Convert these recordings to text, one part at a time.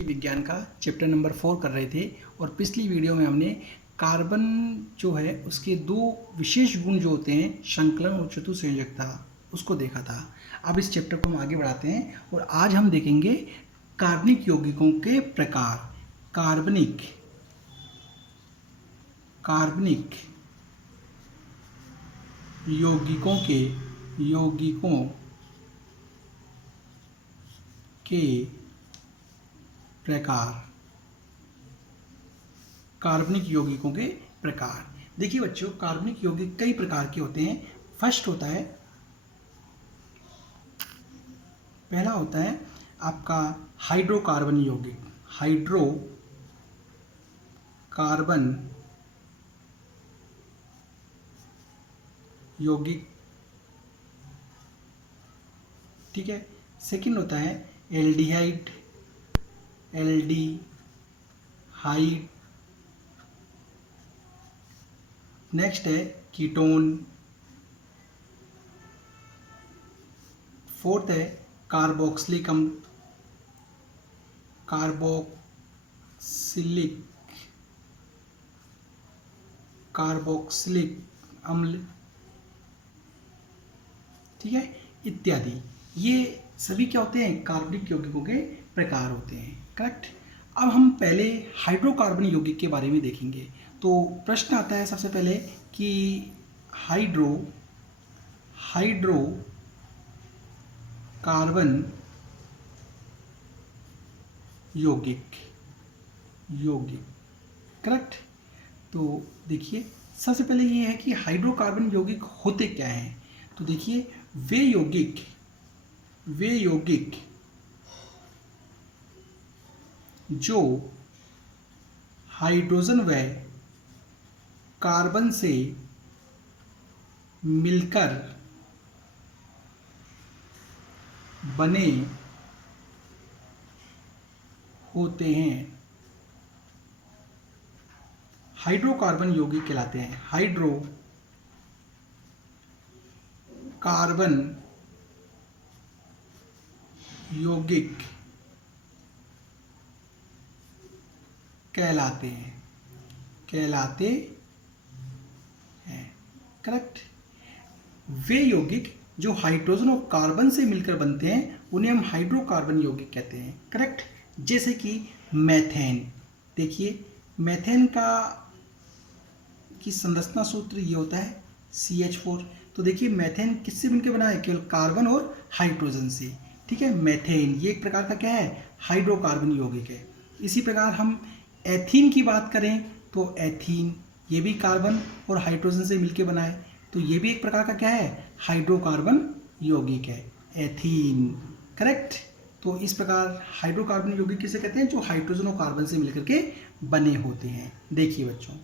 की विज्ञान का चैप्टर नंबर 4 कर रहे थे और पिछली वीडियो में हमने कार्बन जो है उसके दो विशेष गुण जो होते हैं संकलन और चतुसंयोजकता उसको देखा था। अब इस चैप्टर को हम आगे बढ़ाते हैं और आज हम देखेंगे कार्बनिक यौगिकों के प्रकार। कार्बनिक कार्बनिक यौगिकों के प्रकार। कार्बनिक यौगिकों के प्रकार। देखिए बच्चों, कार्बनिक यौगिक कई प्रकार के होते हैं। फर्स्ट होता है, पहला होता है आपका हाइड्रोकार्बन यौगिक। हाइड्रोकार्बन यौगिक, ठीक है। सेकंड होता है एल्डिहाइड। नेक्स्ट है कीटोन। फोर्थ है कार्बोक्सिलिक अम्ल, ठीक है, इत्यादि। ये सभी क्या होते हैं? कार्बनिक यौगिकों के प्रकार होते हैं, करेक्ट। अब हम पहले हाइड्रोकार्बन यौगिक के बारे में देखेंगे। तो प्रश्न आता है सबसे पहले कि हाइड्रोकार्बन यौगिक, करेक्ट। तो देखिए, सबसे पहले ये है कि हाइड्रोकार्बन यौगिक होते क्या हैं। तो देखिए, वे यौगिक जो हाइड्रोजन व कार्बन से मिलकर बने होते हैं, हाइड्रोकार्बन यौगिक कहलाते हैं। हाइड्रोकार्बन यौगिक कहलाते हैं, करेक्ट। वे यौगिक जो हाइड्रोजन और कार्बन से मिलकर बनते हैं उन्हें हम हाइड्रोकार्बन यौगिक कहते हैं, करेक्ट। जैसे कि मेथेन। देखिए, मेथेन की संरचना सूत्र ये होता है CH4। तो देखिए, मेथेन किससे मिलकर बना है? केवल कार्बन और हाइड्रोजन से, ठीक है। मेथेन ये एक प्रकार का क्या है? हाइड्रोकार्बन यौगिक है। इसी प्रकार हम एथीन की बात करें तो एथीन ये भी कार्बन और हाइड्रोजन से मिलकर बना है, तो ये भी एक प्रकार का क्या है? हाइड्रोकार्बन यौगिक है, एथीन, करेक्ट। तो इस प्रकार हाइड्रोकार्बन यौगिक किसे कहते हैं? जो हाइड्रोजन और कार्बन से मिलकर के बने होते हैं। देखिए बच्चों,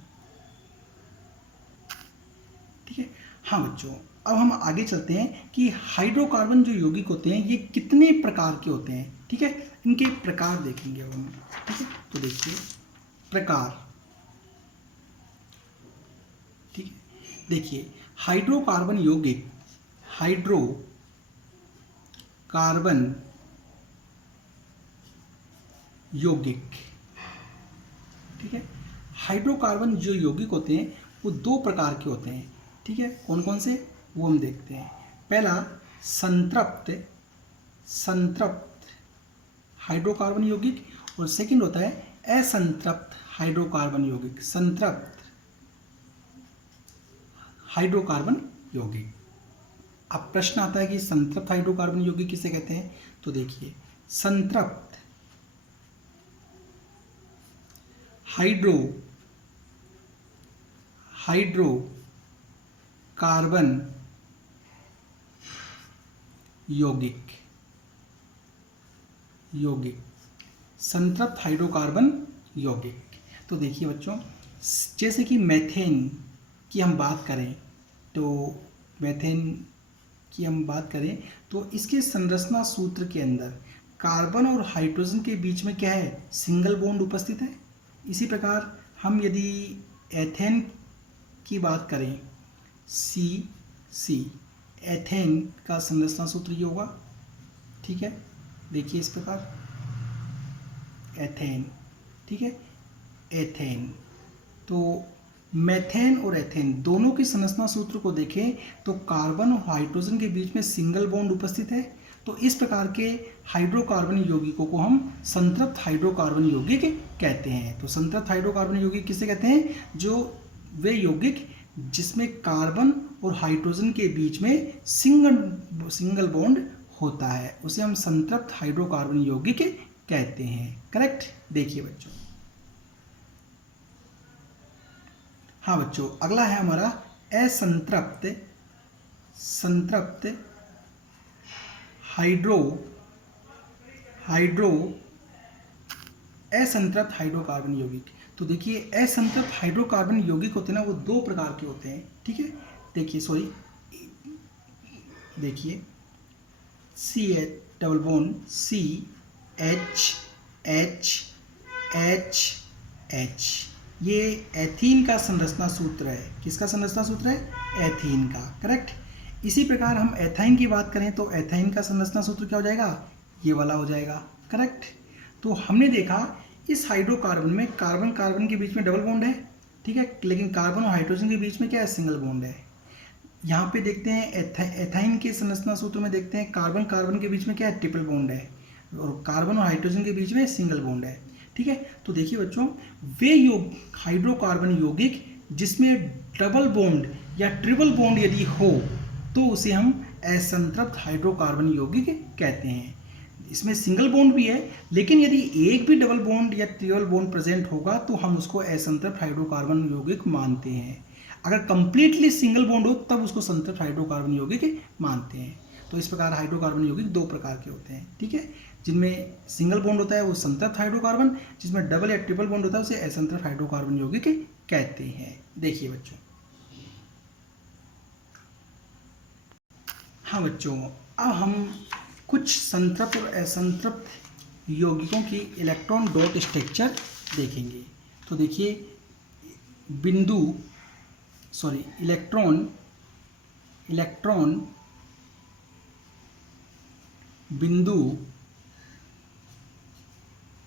ठीक है। हाँ बच्चों, अब हम आगे चलते हैं कि हाइड्रोकार्बन जो यौगिक होते हैं ये कितने प्रकार के होते हैं, ठीक है। इनके प्रकार देखेंगे अब हम, ठीक है। तो देखिए, प्रकार, ठीक है। देखिए, हाइड्रोकार्बन यौगिक, ठीक है। हाइड्रोकार्बन जो यौगिक होते हैं वो दो प्रकार के होते हैं, ठीक है। कौन कौन से, वो हम देखते हैं। पहला संतृप्त हाइड्रोकार्बन यौगिक और सेकंड होता है असंतृप्त हाइड्रोकार्बन यौगिक। संतृप्त हाइड्रोकार्बन यौगिक। अब प्रश्न आता है कि संतृप्त हाइड्रोकार्बन यौगिक किसे कहते हैं? तो देखिए, संतृप्त हाइड्रोकार्बन यौगिक, संतृप्त हाइड्रोकार्बन यौगिक। तो देखिए बच्चों, जैसे कि मेथेन की हम बात करें तो इसके संरचना सूत्र के अंदर कार्बन और हाइड्रोजन के बीच में क्या है? सिंगल बॉन्ड उपस्थित है। इसी प्रकार हम यदि एथेन की बात करें, एथेन का संरचना सूत्र ये होगा, ठीक है। देखिए इस प्रकार एथेन, ठीक है, एथेन। तो मेथेन और एथेन दोनों की संरचना सूत्र को देखें तो कार्बन और हाइड्रोजन के बीच में सिंगल बॉन्ड उपस्थित है। तो इस प्रकार के हाइड्रोकार्बन यौगिकों को हम संतृप्त हाइड्रोकार्बन यौगिक कहते हैं। तो संतृप्त हाइड्रोकार्बन यौगिक किसे कहते हैं? जो वे यौगिक जिसमें कार्बन और हाइड्रोजन के बीच में सिंगल बॉन्ड होता है, उसे हम संतृप्त हाइड्रोकार्बन यौगिक कहते हैं। करेक्ट। देखिए बच्चों, हाँ बच्चों, अगला है हमारा असंतृप्त असंतृप्त हाइड्रोकार्बन यौगिक। तो देखिए, असंतृप्त हाइड्रोकार्बन यौगिक होते हैं ना, वो दो प्रकार के होते हैं, ठीक है। देखिए CH डबल बॉन्ड CH ये एथीन का संरचना सूत्र है। किसका संरचना सूत्र है? एथीन का। करेक्ट। इसी प्रकार हम एथाइन की बात करें तो एथाइन का संरचना सूत्र क्या हो जाएगा? ये वाला हो जाएगा। करेक्ट। तो हमने देखा इस हाइड्रोकार्बन में कार्बन कार्बन के बीच में डबल बॉन्ड है, ठीक है, लेकिन कार्बन और हाइड्रोजन के बीच में क्या है? सिंगल बॉन्ड है। यहाँ पे देखते हैं एथाइन के संरचना सूत्र में देखते हैं कार्बन कार्बन के बीच में क्या है? ट्रिपल बॉन्ड है, और कार्बन और हाइड्रोजन के बीच में सिंगल बॉन्ड है, ठीक है। तो देखिए बच्चों, वे हाइड्रोकार्बन यौगिक जिसमें डबल बॉन्ड या ट्रिपल बॉन्ड यदि हो तो उसे हम असंतृप्त हाइड्रोकार्बन यौगिक कहते हैं। इसमें सिंगल बॉन्ड भी है, लेकिन यदि एक भी डबल बॉन्ड या ट्रिपल बॉन्ड प्रेजेंट होगा तो हम उसको असंतृप्त हाइड्रोकार्बन यौगिक मानते हैं। अगर कंप्लीटली सिंगल बॉन्ड हो तब उसको संतृप्त हाइड्रोकार्बन यौगिक मानते हैं। तो इस प्रकार हाइड्रोकार्बन यौगिक दो प्रकार के होते हैं, ठीक है। जिनमें सिंगल बॉन्ड होता है वो संतृप्त हाइड्रोकार्बन, जिसमें डबल या ट्रिपल बॉन्ड होता है उसे असंतृप्त हाइड्रोकार्बन यौगिक कहते हैं। देखिए बच्चों, हाँ बच्चों, अब हम कुछ संतृप्त और असंतृप्त यौगिकों की इलेक्ट्रॉन डॉट स्ट्रक्चर देखेंगे। तो देखिए, इलेक्ट्रॉन बिंदु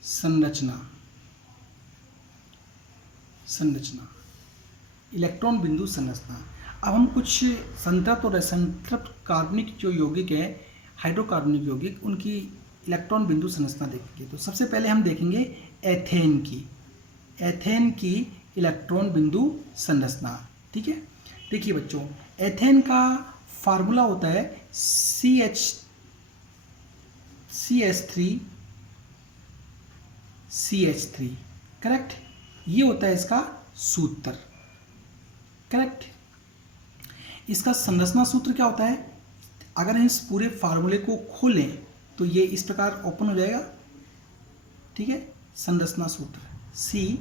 संरचना, इलेक्ट्रॉन बिंदु संरचना। अब हम कुछ संतृप्त और असंतृप्त कार्बनिक जो यौगिक है, हाइड्रोकार्बनिक यौगिक, उनकी इलेक्ट्रॉन बिंदु संरचना देखेंगे। तो सबसे पहले हम देखेंगे एथेन की इलेक्ट्रॉन बिंदु संरचना, ठीक है। देखिए बच्चों, एथेन का फार्मूला होता है CH3 करेक्ट। ये होता है इसका सूत्र। करेक्ट। इसका संरचना सूत्र क्या होता है? अगर हम इस पूरे फार्मूले को खोलें तो ये इस प्रकार ओपन हो जाएगा, ठीक है। संरचना सूत्र CHHH।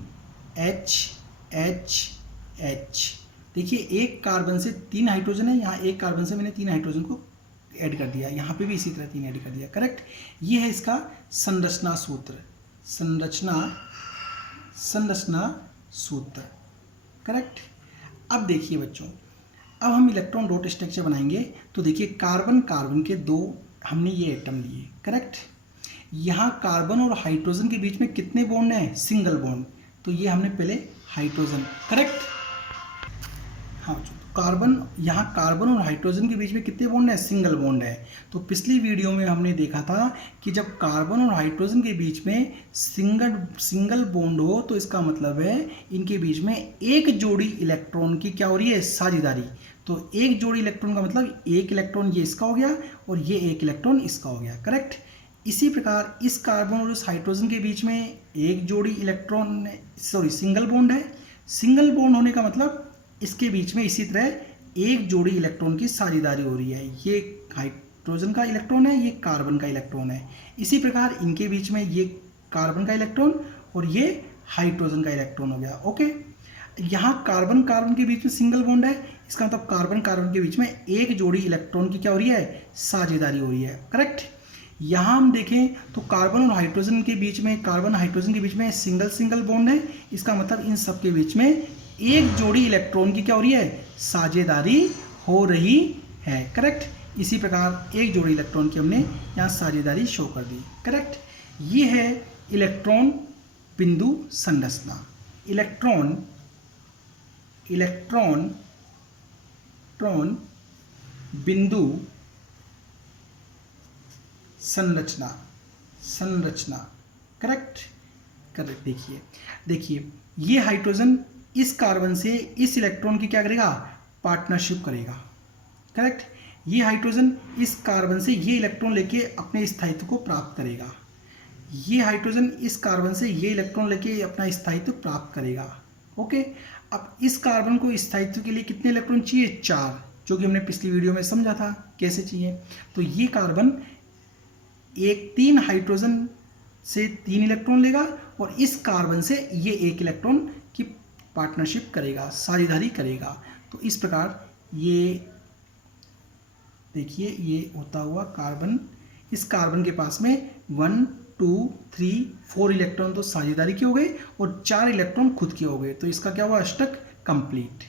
देखिए, एक कार्बन से 3 हाइड्रोजन है, यहाँ एक कार्बन से मैंने 3 हाइड्रोजन को ऐड कर दिया, यहाँ पे भी इसी तरह 3 ऐड कर दिया। करेक्ट। ये है इसका संरचना सूत्र, संरचना सूत्र। करेक्ट। अब देखिए बच्चों, अब हम इलेक्ट्रॉन डॉट स्ट्रक्चर बनाएंगे। तो देखिए, कार्बन कार्बन के 2 हमने ये एटम लिए। करेक्ट। यहाँ कार्बन और हाइड्रोजन के बीच में कितने बॉन्ड हैं? Single bond. तो ये हमने पहले हाइड्रोजन। करेक्ट। हाँ, यहाँ कार्बन और हाइड्रोजन के बीच में कितने बॉन्ड है? सिंगल बॉन्ड है। तो पिछली वीडियो में हमने देखा था कि जब कार्बन और हाइड्रोजन के बीच में सिंगल बॉन्ड हो तो इसका मतलब है इनके बीच में एक जोड़ी इलेक्ट्रॉन की क्या हो रही है? साझेदारी। तो एक जोड़ी इलेक्ट्रॉन का मतलब एक इलेक्ट्रॉन ये इसका हो गया और ये एक इलेक्ट्रॉन इसका हो गया। करेक्ट। इसी प्रकार इस कार्बन और इस हाइड्रोजन के बीच में एक जोड़ी सिंगल बॉन्ड है। सिंगल बॉन्ड होने का मतलब इसके बीच में इसी तरह एक जोड़ी इलेक्ट्रॉन की साझेदारी हो रही है। ये हाइड्रोजन का इलेक्ट्रॉन है, ये कार्बन का इलेक्ट्रॉन है। इसी प्रकार इनके बीच में ये कार्बन का इलेक्ट्रॉन और ये हाइड्रोजन का इलेक्ट्रॉन हो गया। ओके। यहाँ कार्बन कार्बन के बीच में सिंगल बॉन्ड है, इसका मतलब कार्बन कार्बन के बीच में एक जोड़ी इलेक्ट्रॉन की क्या हो रही है? साझेदारी हो रही है। करेक्ट। यहाँ हम देखें तो कार्बन और हाइड्रोजन के बीच में, कार्बन हाइड्रोजन के बीच में सिंगल बॉन्ड है। इसका मतलब इन सब के बीच में एक जोड़ी इलेक्ट्रॉन की क्या हो रही है? साझेदारी हो रही है। करेक्ट। इसी प्रकार एक जोड़ी इलेक्ट्रॉन की हमने यहाँ साझेदारी शो कर दी। करेक्ट। ये है इलेक्ट्रॉन बिंदु संरचना। इलेक्ट्रॉन बिंदु संरचना करेक्ट। देखिए ये हाइड्रोजन इस कार्बन से इस इलेक्ट्रॉन की क्या करेगा, पार्टनरशिप करेगा। करेक्ट। ये हाइड्रोजन इस कार्बन से ये इलेक्ट्रॉन लेके अपने स्थायित्व को प्राप्त करेगा। ये हाइड्रोजन इस कार्बन से ये इलेक्ट्रॉन लेके अपना स्थायित्व प्राप्त करेगा। ओके। अब इस कार्बन को स्थायित्व के लिए कितने इलेक्ट्रॉन चाहिए, 4, जो कि हमने पिछली वीडियो में समझा था कैसे चाहिए। तो ये कार्बन 3 हाइड्रोजन से 3 इलेक्ट्रॉन लेगा और इस कार्बन से ये 1 इलेक्ट्रॉन की पार्टनरशिप करेगा, साझेदारी करेगा। तो इस प्रकार ये देखिए ये होता हुआ कार्बन, इस कार्बन के पास में 1 2 3 4 इलेक्ट्रॉन तो साझेदारी के हो गए और 4 इलेक्ट्रॉन खुद के हो गए। तो इसका क्या हुआ, अष्टक कंप्लीट।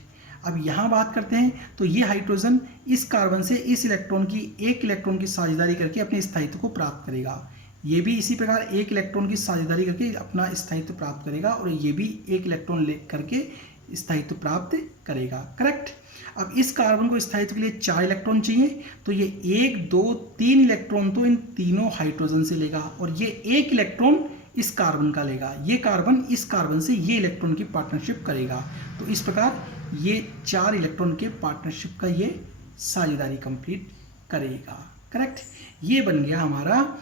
अब यहाँ बात करते हैं तो ये हाइड्रोजन इस कार्बन से इस इलेक्ट्रॉन की 1 इलेक्ट्रॉन की साझेदारी करके अपने स्थायित्व को प्राप्त करेगा। ये भी इसी प्रकार 1 इलेक्ट्रॉन की साझेदारी करके अपना स्थायित्व प्राप्त करेगा और ये भी 1 इलेक्ट्रॉन ले करके स्थायित्व प्राप्त करेगा। करेक्ट। अब इस कार्बन को स्थायित्व के लिए 4 इलेक्ट्रॉन चाहिए, तो ये 1 2 3 इलेक्ट्रॉन तो इन तीनों हाइड्रोजन से लेगा और ये 1 इलेक्ट्रॉन इस कार्बन का लेगा। ये कार्बन इस कार्बन से ये इलेक्ट्रॉन की पार्टनरशिप करेगा। तो इस प्रकार ये 4 इलेक्ट्रॉन के पार्टनरशिप का ये साझेदारी कंप्लीट करेगा। करेक्ट। ये बन गया हमारा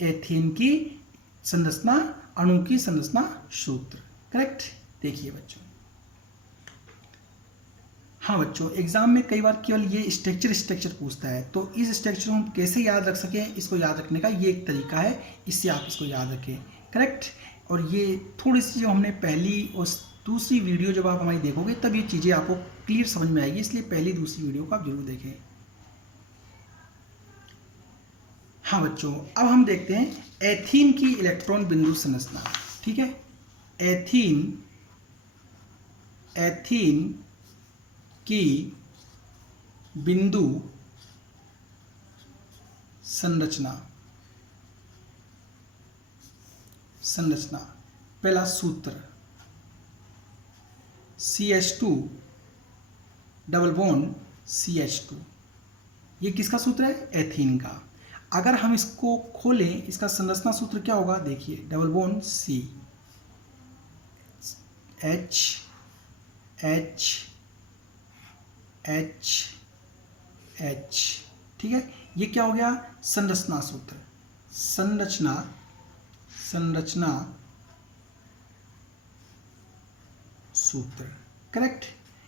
एथेन की संरचना, अणु की संरचना सूत्र। करेक्ट। देखिए बच्चों, हाँ बच्चों, एग्जाम में कई बार केवल ये स्ट्रक्चर पूछता है, तो इस स्ट्रक्चर को हम कैसे याद रख सकें, इसको याद रखने का ये एक तरीका है, इससे आप इसको याद रखें। करेक्ट। और ये थोड़ी सी जो हमने पहली और दूसरी वीडियो जब आप हमारी देखोगे तब ये चीज़ें आपको क्लियर समझ में आएगी, इसलिए पहली दूसरी वीडियो को आप जरूर देखें। हाँ बच्चों, अब हम देखते हैं एथीन की इलेक्ट्रॉन बिंदु संरचना। ठीक है। एथीन की बिंदु संरचना। पहला सूत्र CH2 डबल बॉन्ड CH2, ये किसका सूत्र है, एथीन का। अगर हम इसको खोलें, इसका संरचना सूत्र क्या होगा, देखिए डबल बॉन्ड C H ठीक है। ये क्या हो गया, संरचना सूत्र, संरचना सूत्र। करेक्ट।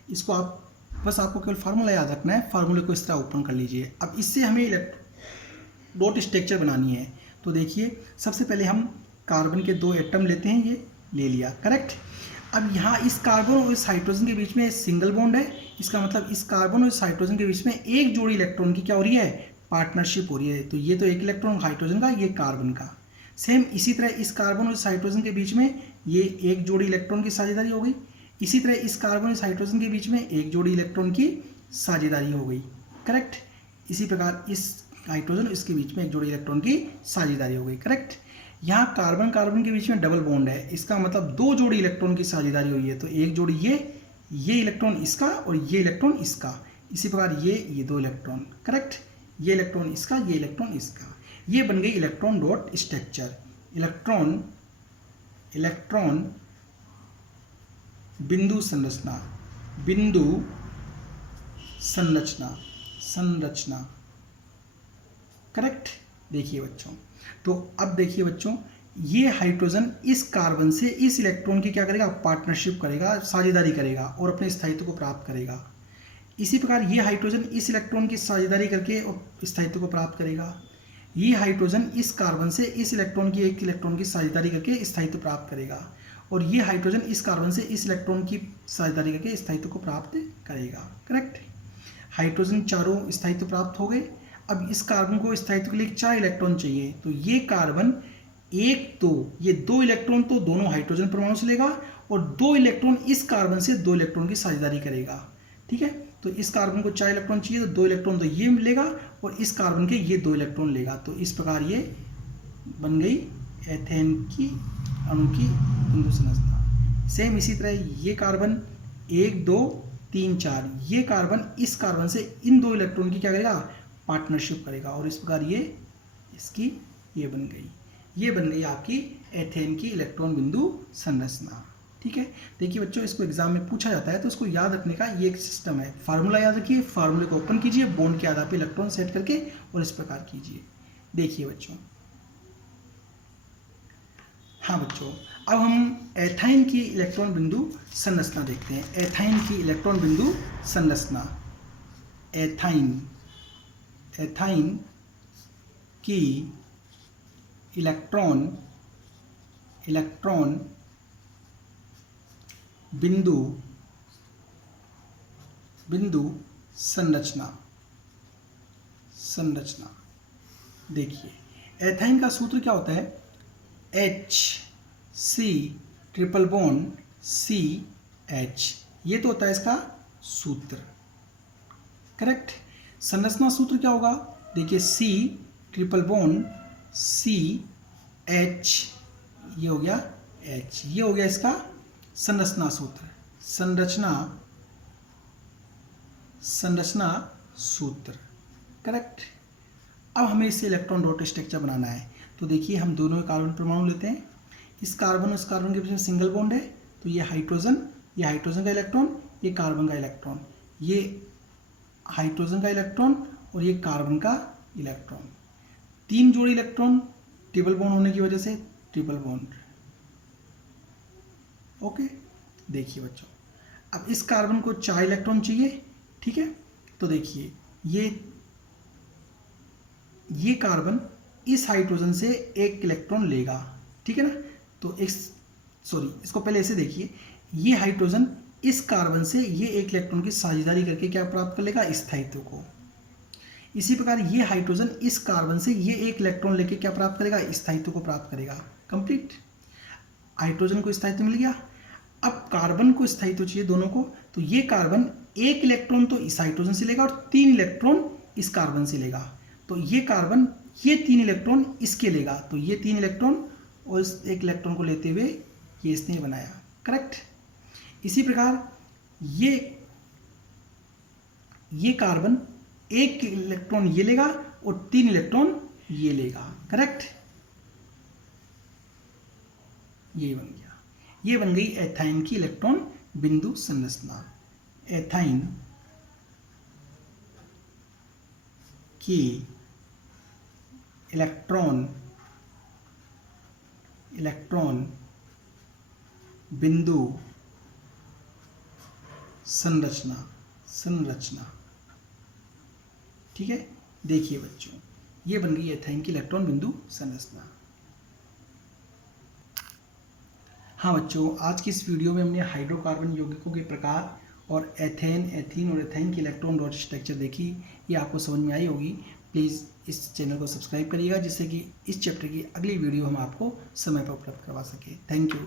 इसको आप बस आपको केवल फार्मूला याद रखना है, फार्मूले को इस तरह ओपन कर लीजिए। अब इससे हमें डॉट स्ट्रक्चर बनानी है। तो देखिए सबसे पहले हम कार्बन के 2 एटम लेते हैं, ये ले लिया। करेक्ट। अब यहाँ इस कार्बन और इस हाइड्रोजन के बीच में सिंगल बॉन्ड है, इसका मतलब इस कार्बन और इस हाइड्रोजन के बीच में एक जोड़ी इलेक्ट्रॉन की क्या हो रही है, पार्टनरशिप हो रही है। तो ये तो 1 इलेक्ट्रॉन हाइड्रोजन का, ये कार्बन का। सेम इसी तरह इस कार्बन और इस हाइड्रोजन के बीच में ये एक जोड़ी इलेक्ट्रॉन की साझेदारी हो गई। इसी तरह इस कार्बन और इस हाइड्रोजन के बीच में एक जोड़ी इलेक्ट्रॉन की साझेदारी हो गई। करेक्ट। इसी प्रकार इस हाइड्रोजन और इसके बीच में एक जोड़ी इलेक्ट्रॉन की साझेदारी हो गई। करेक्ट। यहाँ कार्बन कार्बन के बीच में डबल बॉन्ड है, इसका मतलब 2 जोड़ी इलेक्ट्रॉन की साझेदारी हुई है। तो एक जोड़ी ये इलेक्ट्रॉन इसका और ये इलेक्ट्रॉन इसका। इसी प्रकार ये 2 इलेक्ट्रॉन। करेक्ट। ये इलेक्ट्रॉन इसका, ये इलेक्ट्रॉन इसका। ये बन गई इलेक्ट्रॉन डॉट स्ट्रक्चर। इलेक्ट्रॉन बिंदु संरचना। करेक्ट। देखिए बच्चों, तो अब देखिए बच्चों, ये हाइड्रोजन इस कार्बन से इस इलेक्ट्रॉन की क्या करेगा, पार्टनरशिप करेगा, साझेदारी करेगा और अपने स्थायित्व को प्राप्त करेगा। इसी प्रकार ये हाइड्रोजन इस इलेक्ट्रॉन की साझेदारी करके और स्थायित्व को प्राप्त करेगा। ये हाइड्रोजन इस कार्बन से इस इलेक्ट्रॉन की 1 इलेक्ट्रॉन की साझेदारी करके स्थायित्व प्राप्त करेगा और ये हाइड्रोजन इस कार्बन से इस इलेक्ट्रॉन की साझेदारी करके स्थायित्व को प्राप्त करेगा। करेक्ट। हाइड्रोजन चारों स्थायित्व प्राप्त हो गए। अब इस कार्बन को स्थायित्व के लिए 4 इलेक्ट्रॉन चाहिए, तो ये कार्बन 1 2 ये 2 इलेक्ट्रॉन तो दोनों हाइड्रोजन परमाणु से लेगा और 2 इलेक्ट्रॉन इस कार्बन से 2 इलेक्ट्रॉन की साझेदारी करेगा। ठीक है। तो इस कार्बन को 4 इलेक्ट्रॉन चाहिए, तो 2 इलेक्ट्रॉन तो ये लेगा और इस कार्बन के ये 2 इलेक्ट्रॉन लेगा। तो इस प्रकार ये बन गई एथेन की अणु की बिंदु संरचना। सेम इसी तरह ये कार्बन 1 2 3 4, ये कार्बन इस कार्बन से इन 2 इलेक्ट्रॉन की क्या करेगा, पार्टनरशिप करेगा, और इस प्रकार ये इसकी ये बन गई, ये बन गई आपकी एथेन की इलेक्ट्रॉन बिंदु संरचना। ठीक है, देखिए बच्चों, इसको एग्जाम में पूछा जाता है तो इसको याद रखने का ये एक सिस्टम है। फार्मूला याद रखिए, फार्मूले को ओपन कीजिए, बॉन्ड के आधार पर इलेक्ट्रॉन सेट करके और इस प्रकार कीजिए। देखिए बच्चों, हाँ बच्चों, अब हम एथाइन की इलेक्ट्रॉन बिंदु संरचना देखते हैं। एथाइन की इलेक्ट्रॉन बिंदु संरचना, एथाइन की इलेक्ट्रॉन बिंदु संरचना। देखिए, एथाइन का सूत्र क्या होता है, HC ट्रिपल बॉन्ड CH, ये तो होता है इसका सूत्र, करेक्ट। संरचना सूत्र क्या होगा, देखिए C ट्रिपल बॉन्ड CH, ये हो गया H, ये हो गया इसका संरचना सूत्र, संरचना सूत्र, करेक्ट। अब हमें इससे इलेक्ट्रॉन डॉट स्ट्रक्चर बनाना है, तो देखिए हम दोनों कार्बन परमाणु लेते हैं। इस कार्बन और इस कार्बन के बीच में सिंगल बॉन्ड है, तो ये हाइड्रोजन का इलेक्ट्रॉन, ये कार्बन का इलेक्ट्रॉन, ये हाइड्रोजन का इलेक्ट्रॉन और ये कार्बन का इलेक्ट्रॉन, 3 जोड़ी इलेक्ट्रॉन ट्रिपल बॉन्ड होने की वजह से ट्रिपल बॉन्ड। ओके, देखिए बच्चों, अब इस कार्बन को 4 इलेक्ट्रॉन चाहिए, ठीक है। तो देखिए ये कार्बन इस हाइड्रोजन से 1 इलेक्ट्रॉन लेगा, ठीक है ना। तो इसको पहले ऐसे देखिए, ये हाइड्रोजन इस कार्बन से ये 1 इलेक्ट्रॉन की साझेदारी करके क्या प्राप्त कर लेगा, स्थायित्व को। इसी प्रकार ये हाइड्रोजन इस कार्बन से ये 1 इलेक्ट्रॉन लेके क्या प्राप्त करेगा, स्थायित्व को प्राप्त करेगा। कंप्लीट, हाइड्रोजन को स्थायित्व मिल गया। अब कार्बन को स्थायित्व चाहिए दोनों को, तो ये कार्बन 1 इलेक्ट्रॉन तो इस हाइड्रोजन से लेगा और 3 इलेक्ट्रॉन इस कार्बन से लेगा। तो ये कार्बन ये 3 इलेक्ट्रॉन इसके लेगा, तो ये 3 इलेक्ट्रॉन और इस 1 इलेक्ट्रॉन को लेते हुए ये इसने बनाया, करेक्ट। इसी प्रकार ये कार्बन 1 इलेक्ट्रॉन ये लेगा और 3 इलेक्ट्रॉन ये लेगा, करेक्ट। ये बन गया, ये बन गई एथाइन की इलेक्ट्रॉन बिंदु संरचना। एथाइन की इलेक्ट्रॉन बिंदु संरचना, ठीक है। देखिए बच्चों, ये बन गई एथाइन की इलेक्ट्रॉन बिंदु संरचना। हाँ बच्चों, आज की इस वीडियो में हमने हाइड्रोकार्बन यौगिकों के प्रकार और एथीन और एथाइन की इलेक्ट्रॉन डॉट स्ट्रक्चर देखी। ये आपको समझ में आई होगी। प्लीज़ इस चैनल को सब्सक्राइब करिएगा, जिससे कि इस चैप्टर की अगली वीडियो हम आपको समय पर उपलब्ध करवा सके। Thank you.